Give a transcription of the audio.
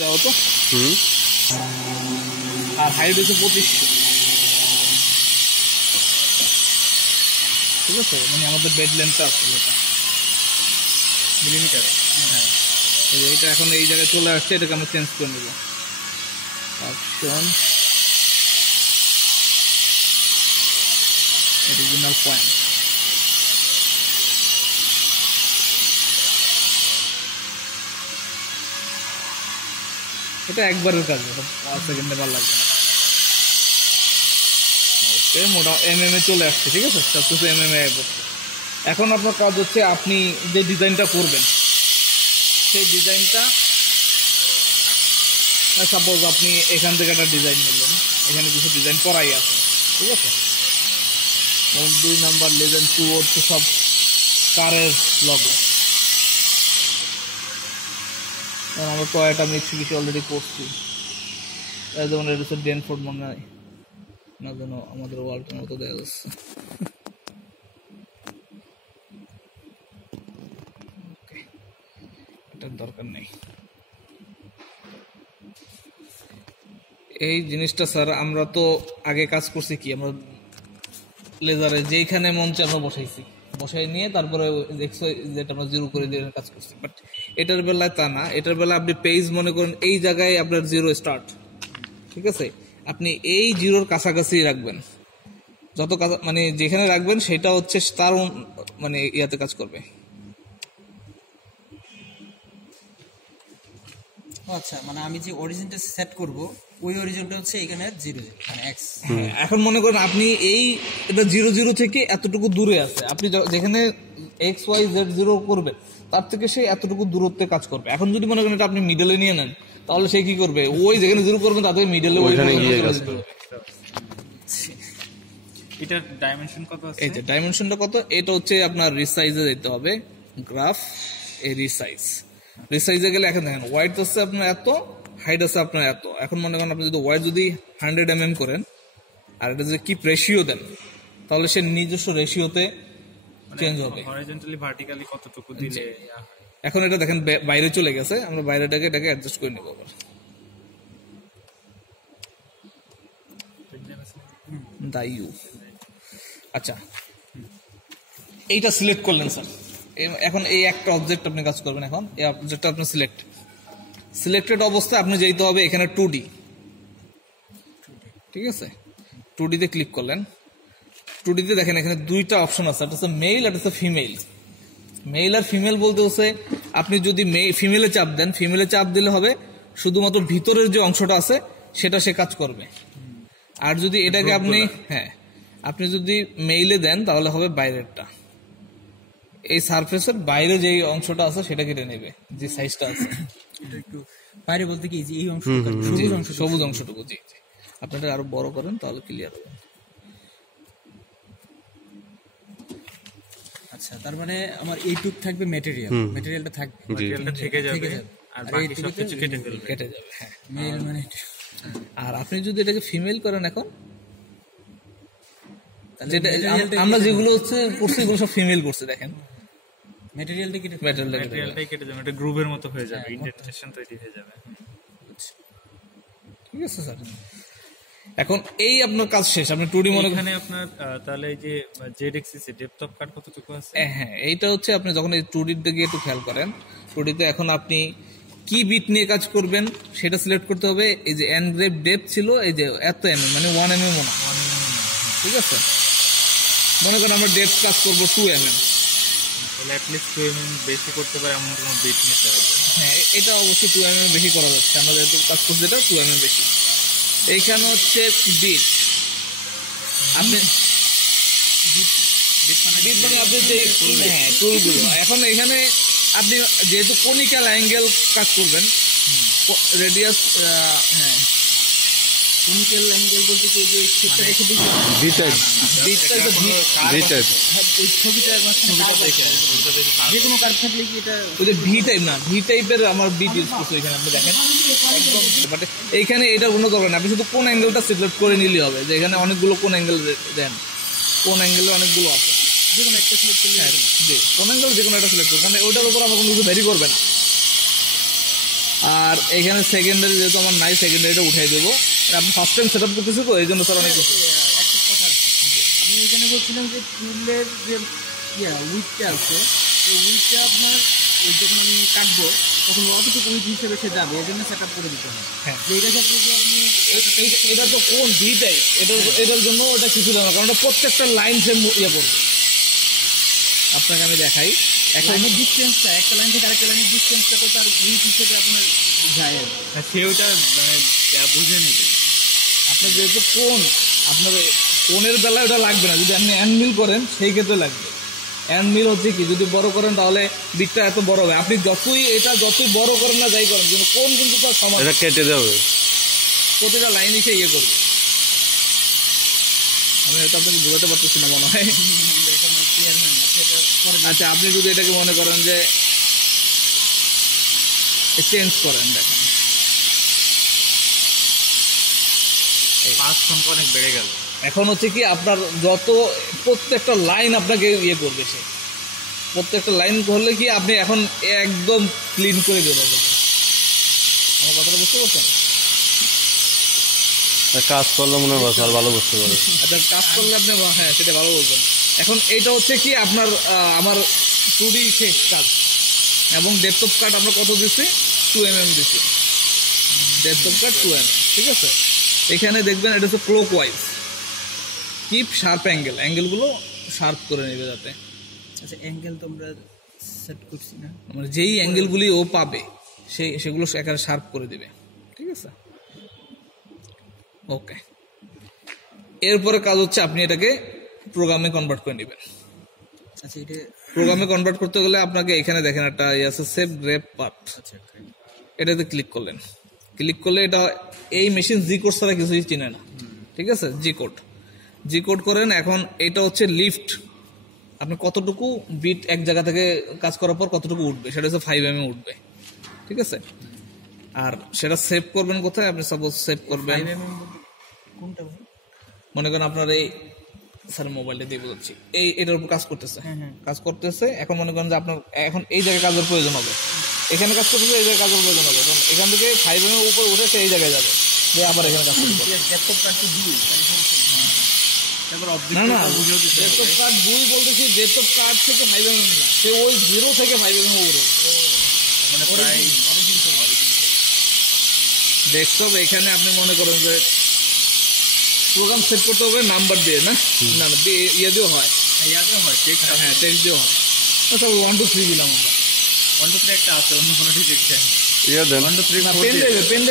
দাও তো। আর হাইট হচ্ছে 2500। ঠিক আছে, মানে আমাদের বেড লেন্থটা আছে যেটা মিলিমিটারে। হ্যাঁ, এইটা এখন এই জায়গায় চলে আসছে, এটাকে আমরা চেঞ্জ করে নেব। Option original point. এটা একবারের কাজ, এটা 5 সেকেন্ডে ভালো লাগবে না। ওকে, মোটা এমএম এ চলে আসছে। ঠিক আছে, সব কিছু এমএম এ বসছে। এখন আপনার কাজ হচ্ছে আপনি যে ডিজাইনটা করবেন সেই ডিজাইনটা, সাপোজ আপনি এখান থেকে একটা ডিজাইন নিলেন, এখানে কিছু ডিজাইন করাই আছে। ঠিক আছে, এবং 2 নাম্বার লেজেন্ড 2 হচ্ছে সব কারের লগো। আমরা টয়োটা মিৎসুবিশি অলরেডি করছি। যেমন এটা হচ্ছে ডেনফোর্ড, মনে হয় না যেন আমাদের ওয়ালটার মতো দেখা যাচ্ছে। এটার দরকার নেই। এই জিনিসটা স্যার আমরা তো আগে কাজ করছি কি, আমরা লেজারে যেইখানে মঞ্চে আমরা বসাই নিয়ে তারপরে যেটা আমরা জিরো করে দিয়ে কাজ করছি। বাট এটার বেলায় তা না। এটার বেলায় আপনি পেজ মনে করেন এই জায়গায় আপনার জিরো স্টার্ট। ঠিক আছে, আপনি এই জিরোর কাছাকাছি রাখবেন। যত মানে যেখানে রাখবেন সেটা হচ্ছে তার মানে ইয়াতে কাজ করবে। আচ্ছা, মানে আমি যে অরিজিনটা সেট করব ওই অরিজিনটা হচ্ছে এখানে 0 মানে এক্স। এখন মনে করেন আপনি এটা 0 থেকে এতটুকু দূরে আছে, আপনি যেখানে XYZ0 করবেন তার থেকে সে এতটুকু দূরত্বে কাজ করবে। এখন যদি মনে করেন এটা আপনি মিডলে নিয়ে নেন, তাহলে সে কি করবে, ওই যেখানে 0 করবেন তাদের মিডলে কাজ করবে। এটার ডাইমেনশন কত আছে? এই যে ডাইমেনশনটা কত, এটা হচ্ছে আপনার রিসাইজে যেতে হবে। গ্রাফ এই রিসাইজে গেলে এখন দেখেন ওয়াইড আছে আপনার এত, হাইট আছে আপনার এত। এখন মনে করেন আপনি যদি ওয়াইড যদি 100 mm করেন আর এটা যদি কিপ রেশিও দেন, তাহলে সে নিজস্ব রেশিওতে চেঞ্জ হবে। হরাইজন্টালি ভার্টিক্যালি কতটুকু দিলে? এখন এটা দেখেন বাইরে চলে গেছে, আমরা বাইরেটাকে এটাকে অ্যাডজাস্ট করে নেব আবার। দাইউ। আচ্ছা, এইটা সিলেক্ট করলেন স্যার। এখন এই একটা অবজেক্ট আপনি কাজ করবেন। এখন এই অবজেক্টটা আপনি সিলেক্টেড অবস্থায় আপনি যেতে হবে এখানে 2D। ঠিক আছে, 2D তে ক্লিক করলেন। 2D তে দেখেন এখানে 2টা অপশন আছে, একটা হচ্ছে মেল আর একটা হচ্ছে ফিমেল। মেল আর ফিমেল বলতে হচ্ছে আপনি যদি ফিমেলে চাপ দেন, ফিমেলে চাপ দিলে হবে শুধুমাত্র ভিতরের যে অংশটা আছে সেটা সে কাজ করবে। আর যদি এটাকে আপনি যদি মেইলে দেন তাহলে হবে বাইরেরটা। এই সারফেসের বাইরে যে অংশটা আছে সেটা কেটে নেবে, যে সাইজটা আছে। এটা একটু বাইরে বলতে কি যে এই অংশটুকু, সবুজ অংশটুকু। জি জি, আপনারা আরো বড় করেন তাহলে ক্লিয়ার হবে। আচ্ছা, তার মানে আমার এইটুক থাকবে ম্যাটেরিয়ালটা থাকবে, ম্যাটেরিয়ালটা থেকে যাবে আর বাকি সবকিছু কেটে যাবে। হ্যাঁ, মেল মানে। আর আপনি যদি এটাকে ফিমেল করেন এখন, যেটা আমরা যেগুলো হচ্ছে করছি এগুলো সব ফিমেল করছে, দেখেন ম্যাটেরিয়ালটাই কেটে যাবে, এটা গ্রুপের মতো হয়ে যাবে, ইন্ডেন্টেশন তৈরি হয়ে যাবে। ঠিক আছে স্যার, এখন এই আপনার কাজ শেষ। আপনি 2D মনে এখানে আপনার তাহলে এই যে জেড এক্সিস এর ডেপথ অফ কাট কতটুকু আছে? হ্যাঁ, এইটা হচ্ছে আপনি যখন এই 2D দিকে একটু খেয়াল করেন, 2D তে এখন আপনি কি বিট নিয়ে কাজ করবেন সেটা সিলেক্ট করতে হবে। এই যে এনগ্রেভ ডেপথ ছিল এই যে এত mm, মানে 1 mm না। ঠিক আছে, মনে করেন আমরা ডেপথ কাজ করবো 2 mm, তাহলে অ্যাট লিস্ট 2 mm বেশি করতে পারে এমন কোনো বিট নিতে হবে। হ্যাঁ, এটা অবশ্যই 2 mm বেশি করা যাচ্ছে। আমরা যেহেতু কাজ করছি এটা 2 mm বেশি। এইখানে হচ্ছে বিট, আপনি বিট মানে আপনি যে টুলগুলো। এখন এখানে আপনি যেহেতু কনিক্যাল অ্যাঙ্গেল কাজ করবেন, রেডিয়াস, হ্যাঁ কনিক্যাল অ্যাঙ্গেল বলতে কি যে সেটা রেখে দিই, বিটা ওই যেকোনো কার্ভ থাকলে কি এটা ওই যে ভি টাইপ না, ভি টাইপের আমার বিট ইউজ করছি এখানে। আপনি দেখেন বাট এইখানে এটার কোনো দরকার না, আপনি শুধু কোন অ্যাঙ্গেলটা সিলেক্ট করে নিলেই হবে। যে এখানে অনেকগুলো কোন অ্যাঙ্গেল দেন, কোন অ্যাঙ্গেলে অনেকগুলো আছে, যেকোনো একটা সিলেক্ট করলে জি কোন অ্যাঙ্গেল যে কোনো একটা সিলেক্ট করবেন, মানে ওইটার উপর আমার কোনো কিছু ভ্যারি করবে না। আর এখানে সেকেন্ডারি যেহেতু আমার নাই, সেকেন্ডারিটা উঠাই দেবো। আপনি ফার্স্ট টাইম সেট আপ করতেছি তো এই জন্য স্যার অনেক কিছু। একটা কথা আছে, আমি এখানে বলছিলাম যে টুলের যে উইথটা আছে, এই উইথটা আপনার যখন আমি কাটবো তখন অতটুকু উইথ হিসেবে সে যাবে, এই জন্য সেট আপ করে দিতে হয়। হ্যাঁ। এইটা ক্ষেত্রে যে আপনি এটা তো কোন ভিটাই, এটার জন্য ওটা কিছু দেবে না, কারণ ওটা প্রত্যেকটা লাইন সে ইয়ে করবে। আপনাকে আমি দেখাই এখন লাইনের ডিস্টেন্সটা, একটা লাইন থেকে আরেকটা লাইনের ডিস্টেন্সটা তো তার উইথ হিসেবে আপনার যায় আর কি। সে ওইটা মানে বুঝে নিবে। আপনার যেহেতু কোন, আপনার কোনের বেলায় ওটা লাগবে না, যদি আপনি অ্যান্ড করেন সেই ক্ষেত্রে লাগবে। অ্যান্ড হচ্ছে কি, যদি বড় করেন তাহলে বিটটা এত বড় হবে। আপনি যতই বড় করেন না যাই করেন, কিন্তু কোন কিন্তু তার সমান, এটা কেটে যাবে, প্রতিটা লাইন এসে ইয়ে করবে। আমি এটা আপনাকে বোঝাতে পারতেছি না মনে হয়। আচ্ছা, আপনি যদি এটাকে মনে করেন যে চেঞ্জ করেন, দেখেন পাঁচ সংখ্যা অনেক বেড়ে গেল। এখন হচ্ছে কি, আপনার যত প্রত্যেকটা লাইন আপনাকে ইয়ে করবে, সে প্রত্যেকটা লাইন করলে কি আপনি এখন একদম ক্লিন করে বেরোবে। আমার কথাটা বুঝতে পারছেন? কাজ করলে মনে হয় স্যার ভালো বুঝতে পারে। আচ্ছা, কাজ করলে আপনি, হ্যাঁ সেটা ভালো বলবেন। এখন এইটা হচ্ছে কি আপনার আমার 2D শেষ কাজ, এবং ডেপথ অফ কাট আমরা কত দিচ্ছি, 2 mm দিচ্ছি, ডেপথ অফ কাট 2 mm, ঠিক আছে। এখানে দেখবেন এটা হচ্ছে ক্লক ওয়াইজ, কিপ শার্প অ্যাঙ্গেলগুলো শার্প করে নেবে যাতে, আচ্ছা অ্যাঙ্গেল তো আমরা সেট করছি না, মানে যেই অ্যাঙ্গেলগুলি ও পাবে সেগুলো এখানে শার্প করে দিবে, ঠিক আছে। ওকে, এরপরে কাজ হচ্ছে আপনি এটাকে প্রোগ্রামে কনভার্ট করে নেবেন। আচ্ছা এটা প্রোগ্রামে কনভার্ট করতে গেলে আপনাকে এখানে দেখেন একটা আছে সেভ গ্রেপ পার্ট, আচ্ছা এটাতে ক্লিক করলেন। ক্লিক করলে এটা এই মেশিন জি কোড ছাড়া কিছুই চিনে না, ঠিক আছে। জি কোড করেন। এখন এটা হচ্ছে লিফট, আপনি কতটুকু বিট এক জায়গা থেকে কাজ করার পর কতটুকু উঠবে, সেটা হচ্ছে 5 mm উঠবে, ঠিক আছে। আর সেটা সেভ করবেন কোথায়, আপনি সাপোজ সেভ করবেন, 5 mm কোনটা ভাই? মনে করেন আপনার এই স্যার মোবাইলটা দিয়ে বোঝাচ্ছি, এটার উপর কাজ করতেছে। এখন মনে করেন যে আপনার এখন এই জায়গায় কাজের প্রয়োজন হবে, এখানে কাজ করতেছে, এই জায়গায় কাজের প্রয়োজন হবে। এখন এখান থেকে 5 mm উপর উঠে সে এই জায়গায় যাবে, যে আবার এখানে কাজ করতে হবে। ডেপথ অফ কাট তো 2, তারপর না না, বুঝেও দিতে ডেপথ হবে। অফ কাট 2 বলতেছি, ডেপথ অফ কাট থেকে 5 mm না, সে ওই 0 থেকে 5 mm উপরে মানে প্রায় ডেস্কটপ। এখানে আপনি মনে করেন যে প্রোগ্রাম সেট করতে হবে নাম্বার দিয়ে, না না ইয়ে দিয়েও হয়, ইয়াদেও হয় ঠিক। হ্যাঁ টেক্সট দিয়েও হয়। আচ্ছা 1 2 3 দিলাম আমরা, 1 2 3 একটা আছে, অন্য কোনো ঠিক ইয়ে দেন। 1 2 3 4 পেন